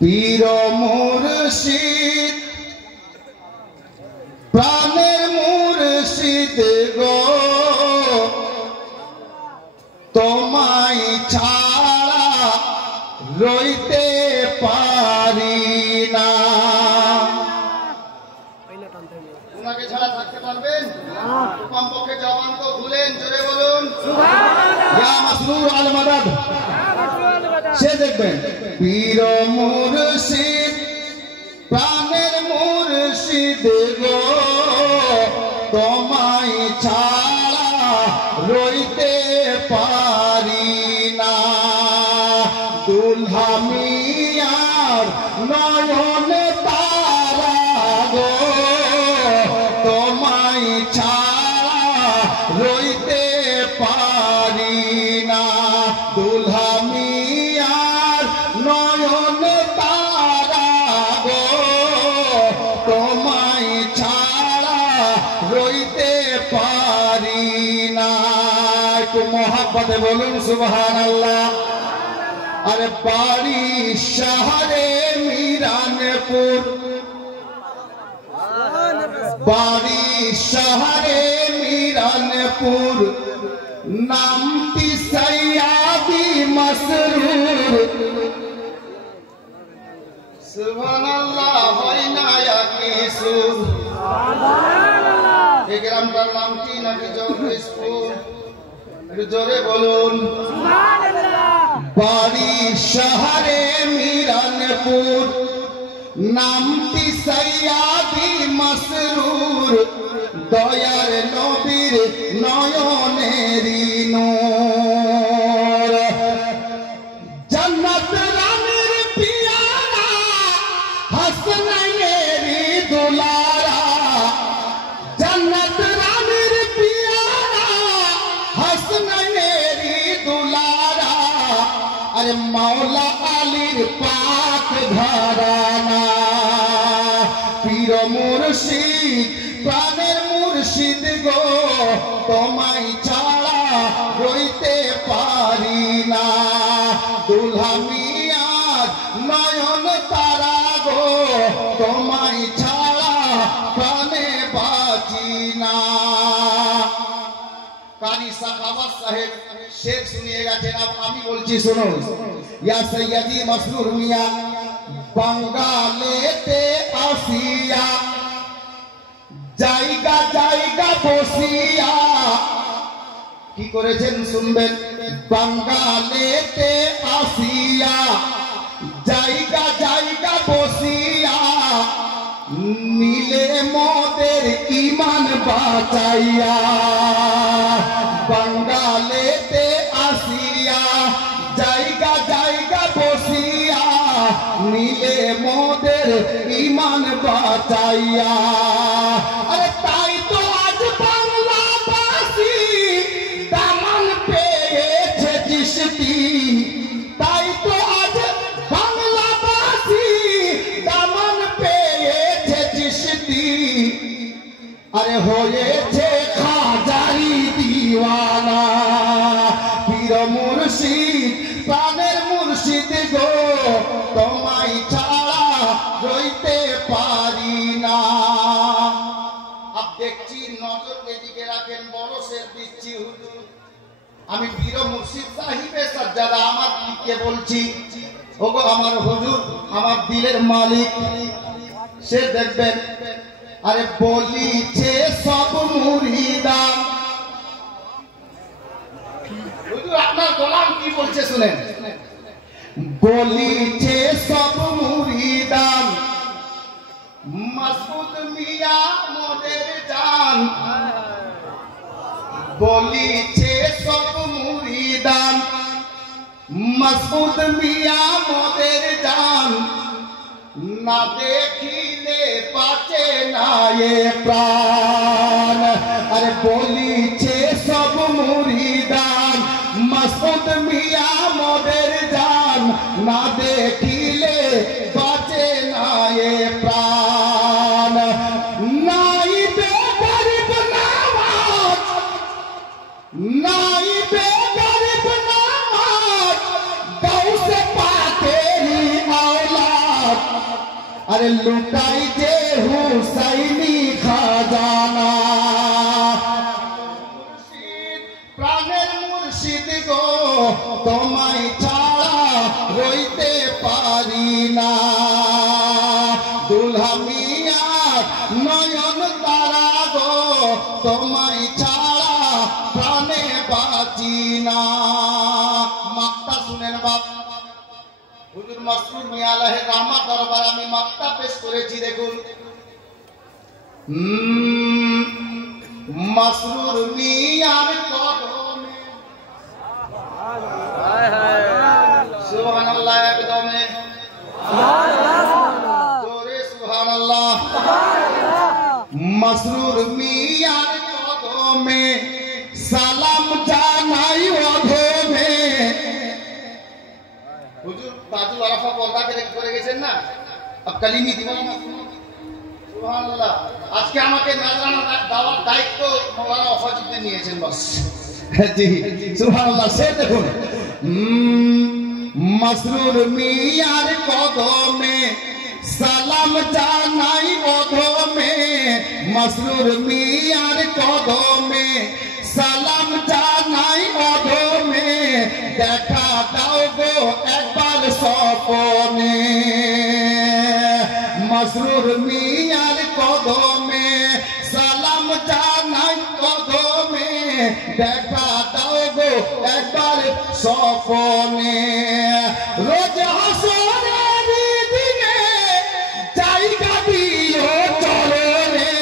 পীর মুর্শিদ প্রাণের মুর্শিদ গো তোমায় ছাড়া রইতে পারি না। ওনাকে ছাড়া থাকতে পারবেন? কমপক্ষে জবান তো খুলেন, জোরে বলুন ইয়া মাসরুর আল মাদাদ। সে দেখবেন পীর মুর্শিদ প্রাণের মুর্শিদ গো তোমায় ছাড়া রইতে পারি না। দুলহা মিয়ার নয়ন তারা গো তোমায় ছাড়া রইতে পারি না। দুলহা মিয়ার নয়ন তারা গো তোমায় ছাড়া রইতে পারি না। একটু মোহাব্বতে বলুন সুবহানাল্লাহ। আরে বাড়ি শহরে মিরানপুর, বাড়ি শহরে মিরানপুর, নামটি সৈয়াদি মসরুর। সুবহানাল্লাহ হয় না কিসুর। এই গ্রামটার নাম কি নাকি জগদীশপুর? একটু জোরে বলুন বাড়ি শহরে মিরানপুর, নামটি সৈয়াদি মসরুর। দয়ার নবীর নয়নেরি নূর, জান্নাত রানীর পিয়ারা, হাসনাইনেরি দুলারা। জান্নাত রানীর পিয়ারা, হাসনাইনেরি দুলারা। আরে মাওলা আলীর পাক ঘরানা। পীর মুর্শিদ প্রাণের মুর্শিদ গো তোমায় ছাড়া রইতে পারি না। দুলহা মিয়ার নয়ন তারা গো তোমায় ছাড়া প্রাণে বাঁচি না। কারি সাখাওয়াত সাহেব শের শুনিয়ে গেছেন, আমি বলছি শুনুন। ইয়া সৈয়দি মসরুর মিয়া বাঙ্গালেতে আসিয়া, জায়গা জায়গা বসিয়া কি করেছেন শুনবেন। বাঙ্গালেতে আসিয়া, জায়গা জায়গা বসিয়া, নীলে মোদের ইমান বাঁচাইয়া। বাঙ্গালেতে আসিয়া, জায়গা জায়গা বসিয়া, নীলে মোদের ইমান বাঁচাইয়া। আরে তাই তো আজ বাংলাবাসী দামান পেয়েছে চিশতি। তাই তো আজ বাংলাবাসী দামান পেয়েছে চিশতি। আরে হয়েছে খাজারি দিওয়ানা। পীর মুর্শিদ প্রাণের মুর্শিদ গো তোমায় ছাড়া রইতে পারি না। আপ দেখছি নজর এদিকে রাখেন, বড় শের দিচ্ছি হুজুর। আমি পীর মুর্শিদ সাহিবে সাজ্জাদা আমার পীরকে বলছি, ওগো আমার হুজুর, আমার দিলের মালিক। সে দেখবেন আরে বলিছে সব মুরিদান। হুজুর আপনার গোলাম কি বলছে শুনেন। বলিছে সব মুরিদান, মাসউদ মিয়া মোদের জান। বলিছে সব মুরিদান, মাসউদ মিয়া মোদের জান। না দেখিলে বাঁচে না এ প্রাণ। আরে বলিছে সব মুরিদান, মাসউদ মিয়া মোদের জান। না দেখিলে বাঁচে না এ প্রাণ। নাই বে গরিব নামাজ, নাই বে গরিব নামাজ, গাউসে পা লুকাইতে হুসাইনি খাজানা। প্রাণের মুর্শিদ গো তোমায় ছাড়া রইতে পারি না। দুলহা মিয়ার নয়ন তারা গো তোমায় ছাড়া প্রাণে বাঁচি না। মাক্তা শুনেন বাপ, হুজুর মাসরুর মিয়া আলাইহির রহমত দরবার আমি মাক্তা পেশ করেছি। দেখুন মাসরুর মিয়ার কদমে সুবহানাল্লাহ একদমে জোরে সুবহানাল্লাহ। মাসরুর মিয়ার কদমে সালাম জানাই অধমে। হুজুর তাজুল আরাফা পর্দা করে গেছেন না, আব কালিমি দিওয়ানা সুবহানাল্লাহ। আজকে আমাকে নাজরানা দাওয়ার দায়িত্ব মাওলানা ওয়াফাজউদ্দিন নিয়েছেন বাস। জি সুবহানাল্লাহ। সে দেখুন মাসরুর মিয়ার কদমে সালাম জানাই অধমে। মাসরুর মিয়ার কদমে সালাম জানাই অধমে। দেখা দাও গো একবার স্বপনে। মাসরুর মিয়ার কদমে সালাম জানাই কদমে। দেখা দাও গো একবার স্বপনে। রোজ হাসরের দিনে জায়গা দিও চরণে।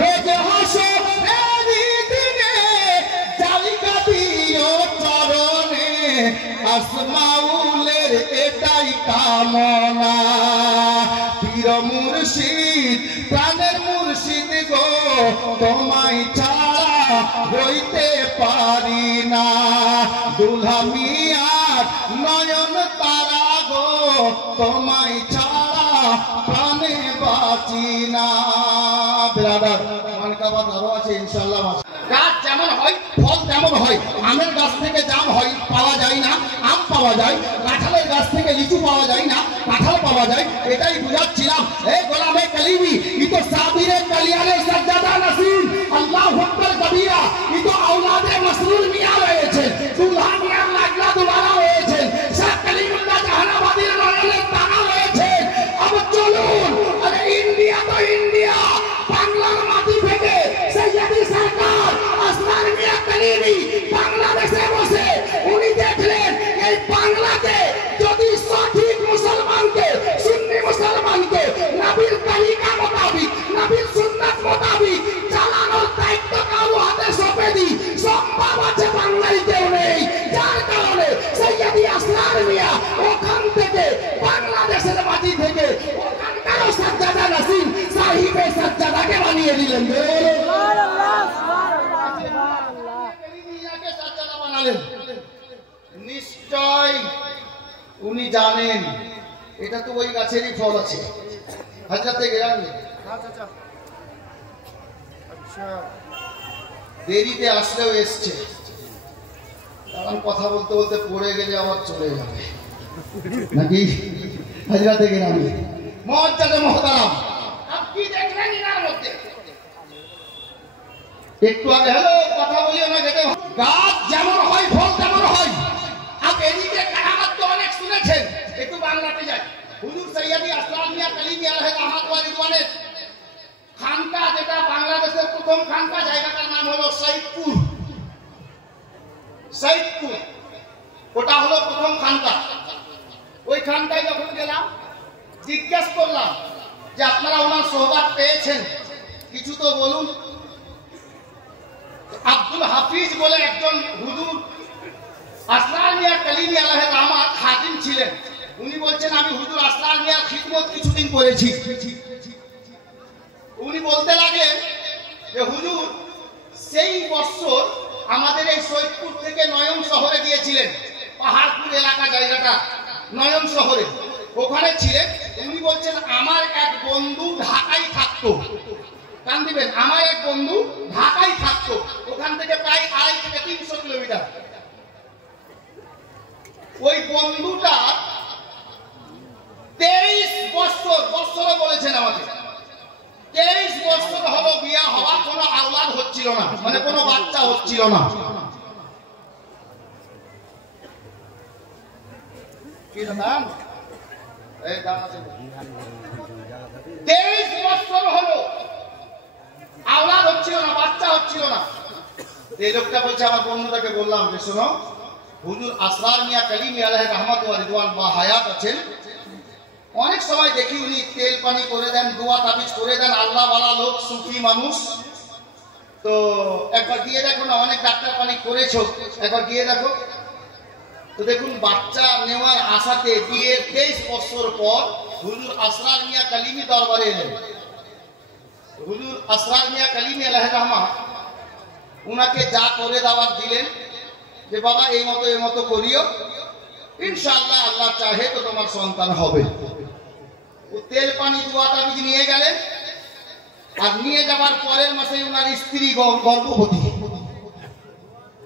রোজ হাসরের দিনে জায়গা দিও চরণে। আসমাউলের এটাই কামনা। পীর মুর্শিদ প্রাণের মুর্শিদ গো তোমায় ছাড়া রইতে পারি না। দুলহা মিয়ার নয়ন তারা গো তোমায় ছাড়া প্রাণে বাঁচি না। ব্রাদার মানকাবাদ আরো আছে ইনশাআল্লাহ। গাছ যেমন হয় ফল তেমন হয়। আমের গাছ থেকে জাম হয় পাওয়া যায় না, আম পাওয়া যায়। কাঁঠালের গাছ থেকে লিচু পাওয়া যায় না, কাঁঠাল পাওয়া যায়। এটাই বুঝাচ্ছিলাম। এই গোলামে কালিমি ই তো সাবিরে কালিয়ারে সাজ্জাদা নাসিম আল্লাহু আকবার কবীরা। ই তো আওলাদে মাসরুর মিয়া রয়েছে, দুলহা মিয়া লাগলা দুলারা রয়েছে, শাহ কালিমুল্লাহ জাহানাবাদীর নয়নে তারা রয়েছে। আব চলুন, আরে ইন্ডিয়া তো ইন্ডিয়া, বাংলার মাটি থেকে সৈয়দি সরকার আসলান মিয়া কালিমি বাংলাদেশে বসে উনি দেখলেন এই বাংলাতে যদি সঠিক মুসলমানকে সুন্নি মুসলমানকে নবীর তরিকা মোতাবিক নবীর সুন্নাত মোতাবিক চালানোর দায়িত্ব কারো হাতে সঁপে দিই, সম্ভব আছে বাংলায় কেউ নেই। যার কারণে সৈয়দি আসলান মিয়া ওখান থেকে বাংলাদেশের মাটি থেকে ওখানকার সাজ্জাদা নাসিম সাহিবে সাজ্জাদাকে বানিয়ে দিলেন। নিশ্চয় উনি জানেন এটা তো ওই গাছেরই ফল আছে। হযরতে গেরানি দেরিতে আসলেও এসছে, কারণ কথা বলতে বলতে পড়ে গেলে আবার চলে যাবে নাকি। হযরতে গেরানি মুআজ্জাজ মুহতারাম, আপনি দেখলেন এর মধ্যে একটু আগে হ্যালো কথা বলিও না যেতে। গাছ যেমন হয় ফল তেমন হয়। আর এদিকে কারামাত তো অনেক শুনেছেন। একটু বাংলাতে যাই। হুজুর সৈয়দি আসলাম মিয়া কালিমি আলাইহির রহমত ওয়া রিদওয়ানের খানকা, যেটা বাংলাদেশের প্রথম খানকা, জায়গাটার নাম হলো সৈয়দপুর। সৈয়দপুর ওটা হলো প্রথম খানকা। ওই খানকায় যখন গেলাম জিজ্ঞেস করলাম যে আপনারা ওনার সোহবত পেয়েছেন, কিছু তো বলুন। আব্দুল হাফিজ বলে একজন হুজুর আসলান মিয়া কালিমি আলাইহির রহমত খাদিম ছিলেন। উনি বলছেন আমি হুজুর আসলান মিয়ার খিদমত কিছুদিন করেছি। উনি বলতে লাগলেন যে হুজুর সেই বছর আমাদের এই সৈয়দপুর থেকে নয়ন শহরে গিয়েছিলেন, পাহাড়পুর এলাকা জায়গাটা নয়ন শহরে, ওখানে ছিলেন। উনি বলছেন আমার এক বন্ধু ঢাকায় থাকতো। কান দিবেন, আমার এক বন্ধু ঢাকায় থাকতো, ওখান থেকে প্রায় 250 থেকে 300 কিলোমিটার। ওই বন্ধুটা 23 বছর কোনো বাচ্চা হচ্ছিল না। 23 বছর হলো আওলাদ হচ্ছিল না, বাচ্চা হচ্ছিল না। এই লোকটা বলছে, আমার বন্ধুটাকে বললাম যে শোনো, হুজুর আসরার মিয়া কালিমি আলাইহি রাহমাত ওয়া রিদওয়ান বা হায়াত আছেন, অনেক সময় দেখি উনি তেল পানি করে দেন, দোয়া তাবিজ করে দেন, আল্লাহ ওয়ালা লোক, সুফি মানুষ। তো একবার গিয়ে দেখো না, অনেক ডাক্তার পানি করেছো, একবার গিয়ে দেখো। তো দেখুন, বাচ্চা নেওয়ার আশাতে বিয়ের 23 বছর পর হুজুর আসরার মিয়া কালিমি দরবারে এলেন। হুজুর আসরার মিয়া কালিমি আলাইহি রাহমাত উনাকে যা করে দাওয়াত দিলেন যে বাবা এই মতো করিও, ইনশাআল্লাহ আল্লাহ চাহে তো তোমার সন্তান হবে। ও তেল পানি দোয়া তাবিজ নিয়ে গেলেন, আর নিয়ে যাবার পরের মাসে উনার স্ত্রী গর্ভবতী।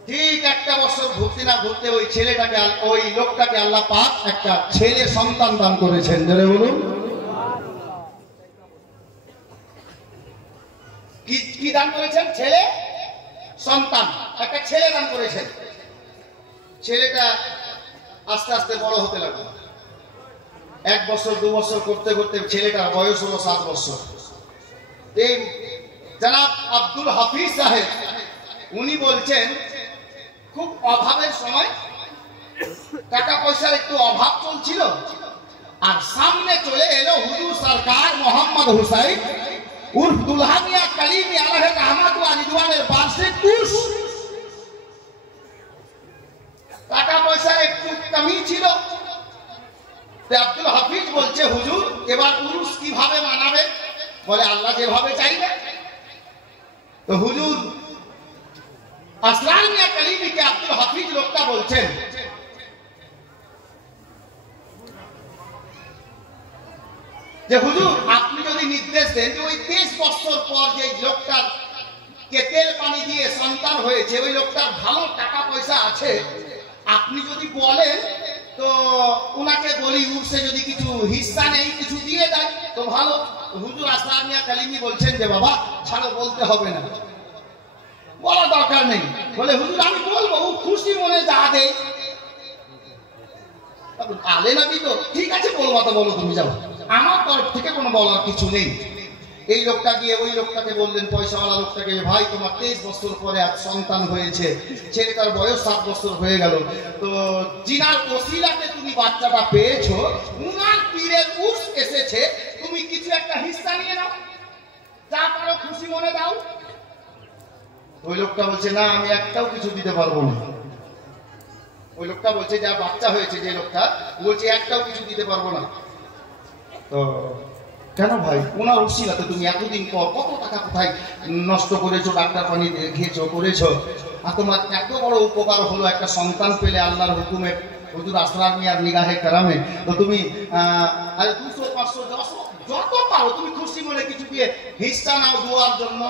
ঠিক 1 বছর ঘুরতে না ঘুরতে ওই ছেলেটাকে, ওই লোকটাকে আল্লাহ পাক একটা ছেলে সন্তান দান করেছেন। জোরে বলুন, কি দান করেছেন? ছেলে সন্তান, একটা ছেলে দান করেছেন। ছেলেটা আস্তে আস্তে বড় হতে লাগলো। 1 বছর 2 বছর করতে করতে ছেলেটার বয়স হলো 7 বছর। এই জনাব আব্দুল হাফিজ সাহেব উনি বলছেন, খুব অভাবের সময়, টাকা পয়সার একটু অভাব চলছিল, আর সামনে চলে এলো হুজুর সরকার মোহাম্মদ হুসাইন উর্ফ দুলহা মিয়া কালিমি আলাইহি রাহমাত ওয়া রিদওয়ানের বার্ষিক উরস। টাকা পয়সার একটু কমই ছিল। আব্দুল হাফিজ বলছে, হুজুর এবার উরুস কিভাবে মানাবে? বলে আল্লাহ যেভাবে চাইবে। তো হুজুর আসরার মিয়া কালিমিকে আব্দুল হাফিজ লোকটা বলছেন, যে হুজুর আপনি যদি নির্দেশ দেন যে ওই 23 বছর পর যে লোকটার কে তেল পানি দিয়ে সন্তান হয়েছে, ওই লোকটার ভালো টাকা পয়সা আছে, আপনি যদি বলেন তো উনাকে বলি উর্সে যদি কিছু হিস্সা নেই, কিছু দিয়ে দেয় তো ভালো। হুজুর আসরার মিয়া কালিমি বলছেন যে বাবা ছাড়ো, বলতে হবে না, বলা দরকার নেই। বলে হুজুর আমি বলবো, ও খুশি মনে যা দেয়। আলে নাকি তো ঠিক আছে, বলবো তো বলো, তুমি যাও, আমার তরফ থেকে কোনো বলার কিছু নেই। এই লোকটা গিয়ে ওই লোকটাকে বললেন, পয়সাওয়ালা লোকটাকে, ভাই তোমার 23 বছর পরে এক সন্তান হয়েছে, ছেলেটার বয়স 7 বছর হয়ে গেল, তো জিনার ওসিলাতে তুমি বাচ্চাটা পেয়েছো, উনার পীরের উর্স এসেছে, তুমি কিছু একটা হিস্সা নিয়ে নাও, যা পারো খুশি মনে দাও। ওই লোকটা বলছে, না আমি একটাও কিছু দিতে পারবো না। ওই লোকটা বলছে, যা বাচ্চা হয়েছে যে লোকটা বলছে, একটাও কিছু দিতে পারবো না। তো কেন ভাই? ওনার উসিলাতে তুমি এতদিন পর কত টাকা কোথায় নষ্ট করেছো, ডাক্তার পানি খেয়েছো, করেছো, আর তোমার এত বড় উপকার হলো, একটা সন্তান পেলে আল্লাহর হুকুমে, হুজুর আসরার মিয়ার নিগাহে কারামে, তো তুমি 200 500 যত পারো তুমি খুশি মনে কিছু দিয়ে হিস্সা নাও দোয়ার জন্য।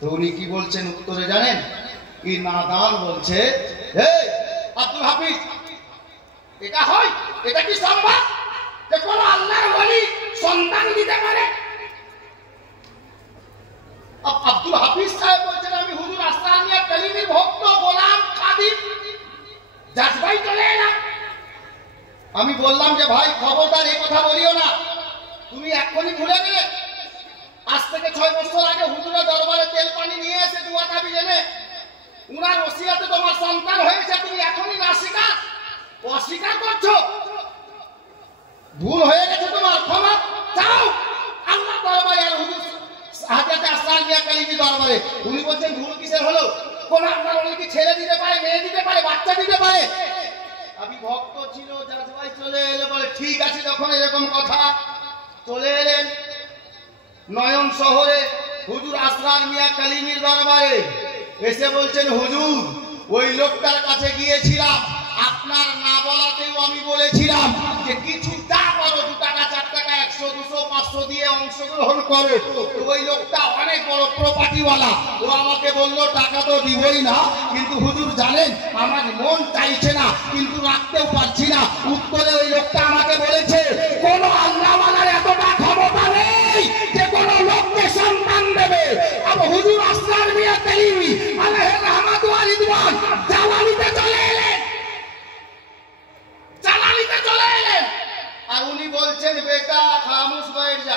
তো উনি কি বলছেন উত্তরে জানেন? কি নাদান বলছে, এই আব্দুল হাফিজ, এটা হয়? এটা কি সম্ভব যে কোন আল্লাহর ওলি সন্তান দিতে পারে? আব্দুল হাফিজ সাহেব বলছেন, আমি হুজুর আসরার মিয়া কালিমির ভক্ত, গোলাম, খাদিম, জাজবাই চলে এলাম। আমি বললাম যে ভাই খবরদার এই কথা বলিও না, তুমি এক্ষুনি ভুলে গেলে। আজ থেকে 6 বছর আগে হুজুরের দরবারে তেল পানি নিয়ে এসে দোয়া তাবিজ এনে উনার ওসিলাতে তোমার সন্তান হয়েছে, তুমি এখনই না অস্বীকার করছো। ভুল হয়ে গেছে, তোমার ক্ষমা চাও আল্লাহ দরবারে আর হুজুর হযরত আসরার মিয়া কালিমি দরবারে। উনি বলছেন, ভুল কিসের হলো? কোন আল্লাহর ওলি কি ছেলে দিতে পারে, মেয়ে দিতে পারে, বাচ্চা দিতে পারে? আমি ভক্ত ছিল, জাজবাই চলে এলো। বলে ঠিক আছে, যখন এরকম কথা, চলে এলেন নয়ন শহরে হুজুর আসরার মিয়া কালিমির দরবারে। এসে বলছেন, হুজুর ওই লোকটার কাছে গিয়েছিলাম, আপনার না বলাতেও আমি বলেছিলাম যে কিছু যা পারো, 2 টাকা 4 টাকা 100 200 500 দিয়ে অংশগ্রহণ করো। ওই লোকটা অনেক বড় প্রপার্টিওয়ালা, ও আমাকে বলল টাকা তো দিবই না, কিন্তু হুজুর জানেন আমার মন চাইছে না, কিন্তু রাখতেও পারছি না। উত্তরে ওই লোকটা আমাকে বলেছে, কোন আল্লাহওয়ালার এতটা ক্ষমতা নেই যে কোন লোককে সন্তান দেবে। আর হুজুর আসরার মিয়া কালিমি বলছেন বেটা খামোশ बैठ जा,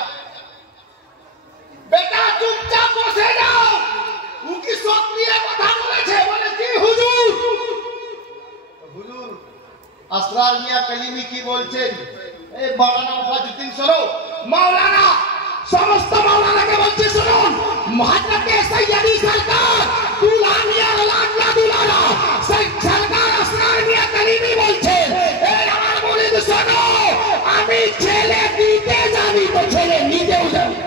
বেটা চুপচাপ বসে যাও। ও কি সত্যিয়ে কথা বলেছে? বলে কি হুজুর? হুজুর আসরার মিয়া কালিমি কি বলছেন? এই মাওলানা ওয়াজিউদ্দিন শোনো, মাওলানা সমস্ত মাওলানাকে বলছি শুনুন, হযরত সৈয়দি সরকার দুলানিয়া লাডলা দুলালা সরকার আসরার মিয়া কালিমি বলছেন, এই আমার মুরিদ শোনো, আমি ছেলে দিতে জানি তো ছেলে নিতেও জানি।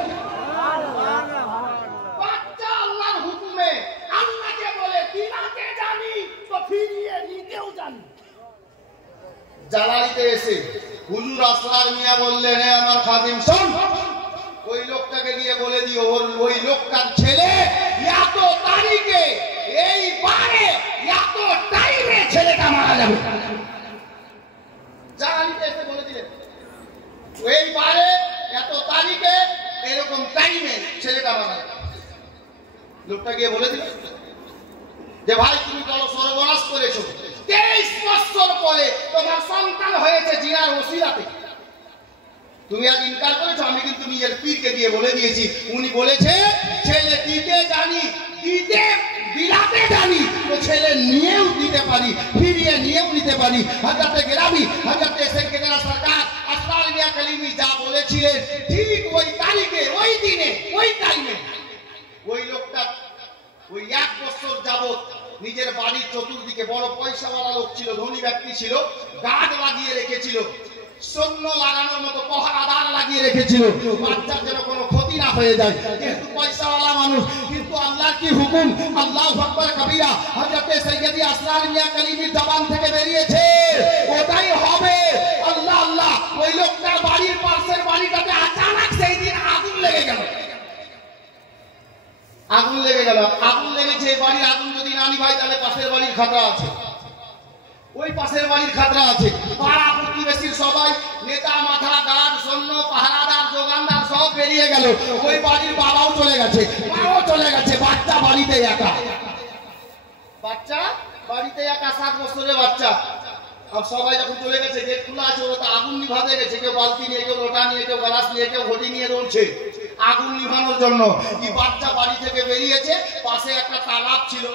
বাচ্চা আল্লাহর হুকুমে আল্লাহকে বলে দিলাতে জানি তো ফিরিয়ে নিতেও জানি। জালালিতে এসে হুজুর আসরার মিয়া বললেন, হে আমার খাদিম শোন, ওই লোকটাকে গিয়ে বলে দিও ওই লোকটার ছেলে এত তারিখে এই বারে এত টাইমে ছেলেটা মারা যাবে। জালালিতে এসে বলে দিলেন এই বারে এত তারিখে এরকম টাইমে ছেলেটা মারা যাবে। লোকটা গিয়ে বলে দিল যে ভাই তুমি বড় সর্বনাশ করেছো, 23 বছর পরে তোমার সন্তান হয়েছে জিনার ওসিলাতে, তুমি আজ ইনকার করেছো। আমি কিন্তু নিজের পীরকে দিয়ে বলে দিয়েছি, উনি বলেছে ছেলে দিতে জানি, দিতে দিলাতে জানি তো ছেলে নিয়েও দিতে পারি, ফিরিয়ে নিয়েও নিতে পারি। হযরত গেরামি হযরত সৈয়দনা সরকার আসরার মিয়া কালিমি যা বলেছিলেন ঠিক ওই তারিখে, ওই দিনে, ওই টাইমে ওই লোকটা ওই 1 বছর যাবত নিজের বাড়ির চতুর্দিকে, বড় পয়সাওয়ালা লোক ছিল, ধনী ব্যক্তি ছিল, গার্ড লাগিয়ে রেখেছিল, সৈন্য লাগানোর মতো পহরাদার লাগিয়ে রেখেছিল, বাচ্চার যেন কোনো ক্ষতি না হয়ে যায়। কিন্তু পয়সাওয়ালা মানুষ, কিন্তু আল্লাহর কি হুকুম, আল্লাহু আকবার কবীরা, হযরত সৈয়দি আসরার মিয়া কালিমির জবান থেকে বেরিয়েছে ওটাই হবে। আল্লাহ আল্লাহ। ওই লোকটার বাড়ির পাশের বাড়িটাতে আচানক সেই দিন আগুন লেগে গেল। আগুন লেগে গেল, আগুন লেগেছে, বাড়ির আগুন যদি না নিভাই তাহলে পাশের বাড়ির খাতরা আছে, ওই পাশের বাড়ির খাতরা আছে। পাড়া প্রতিবেশীর সবাই, নেতা মাথা গার্ড সৈন্য পাহারাদার দোকানদার সব বেরিয়ে গেল। ওই বাড়ির বাবাও চলে গেছে, মাও চলে গেছে, বাচ্চা বাড়িতে একা, বাচ্চা বাড়িতে একা, 7 বছরের বাচ্চা। আর সবাই যখন চলে গেছে, গেট খোলা আছে, ওরা তো আগুন নিভাতে গেছে, কেউ বালতি নিয়ে, কেউ লোটা নিয়ে, কেউ গ্লাস নিয়ে, কেউ ঘটি নিয়ে দৌড়ছে আগুন নিভানোর জন্য। কি বাচ্চা বাড়ি থেকে বেরিয়েছে, পাশে একটা তালাব ছিল,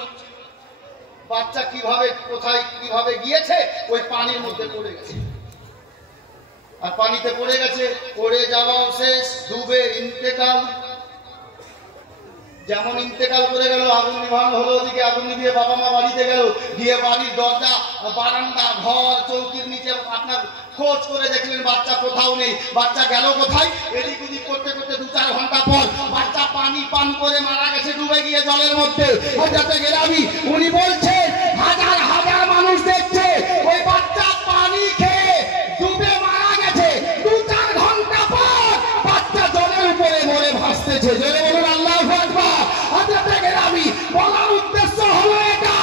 বাচ্চা কিভাবে কোথায় কিভাবে গিয়েছে ওই পানির মধ্যে পড়ে গেছে। আর পানিতে পড়ে গেছে, পড়ে যাওয়া শেষ, ডুবে ইন্তেকাল। যেমন ইন্তেকাল করে গেল, আগুন নিভানো হলো, ওদিকে আগুন নিভিয়ে বাবা মা বাড়িতে গেল, গিয়ে বাড়ির দরজা বারান্দা ঘর চৌকির নিচে আপনার খোঁজ করে দেখলেন বাচ্চা কোথাও নেই। বাচ্চা গেল কোথায়? এদিক ওদিক করতে করতে 2-4 ঘন্টা পর বাচ্চা পানি পান করে মারা গেছে, ডুবে গিয়ে জলের মধ্যে। হযরত গেরামি উনি বলছেন হাজার হাজার মানুষ দেখছে ওই বাচ্চা পানি খেয়ে ডুবে মারা গেছে, 2-4 ঘন্টা পর বাচ্চা জলের উপরে মরে ভাসতেছে। জলে বলুন আল্লাহু আকবার। হযরত গেরামি বলার উদ্দেশ্য হলো এটা,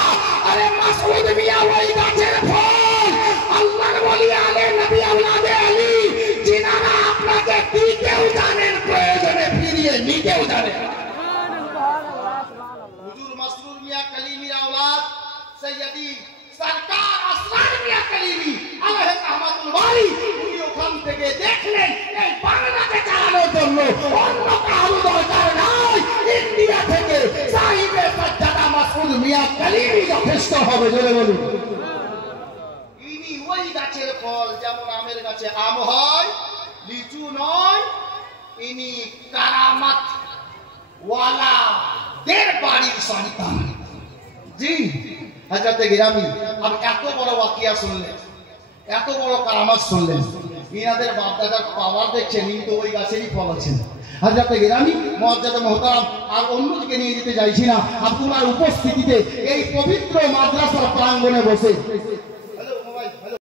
আরে মাসউদ মিয়া ওই গাছের ফল, আল্লাহর ওলি আলে নবী আওলাদে আলী, যিনারা আপনাকে দিতেও জানেন, প্রয়োজনে ফিরিয়ে নিতেও জানেন। হুজুর মাসরুর মিয়া কালিমির আওলাদ সৈয়দি সরকার আসরার মিয়া কালিমি আলাইহি রাহমাতুল বারি, উনি ওখান থেকে দেখলেন এই বাংলাকে চালানোর জন্য অন্য কারো দরকার নাই, ইন্ডিয়া থেকে সাহিবে সাজ্জাদা মাসউদ মিয়া কালিমি যথেষ্ট হবে। জোরে বলুন। ইনি ওই গাছের ফল, যেমন আমের গাছে আম হয়, লিচু নয়, ইনি কারামাত ওয়ালা দের বাড়ির সন্তান। জি হযরত গেরামি আপনি এত বড় ওয়াকিয়া শুনলেন, এত বড় কারামাত শুনলেন, ইনাদের বাপ দাদার পাওয়ার দেখছেন, কিন্তু ওই গাছেরই ফল আছেন। হযরত গেরামি মুআজ্জাজ মুহতারাম, আর অন্যদিকে নিয়ে যেতে চাইছি না, আপনার উপস্থিতিতে এই পবিত্র মাদ্রাসার প্রাঙ্গণে বসে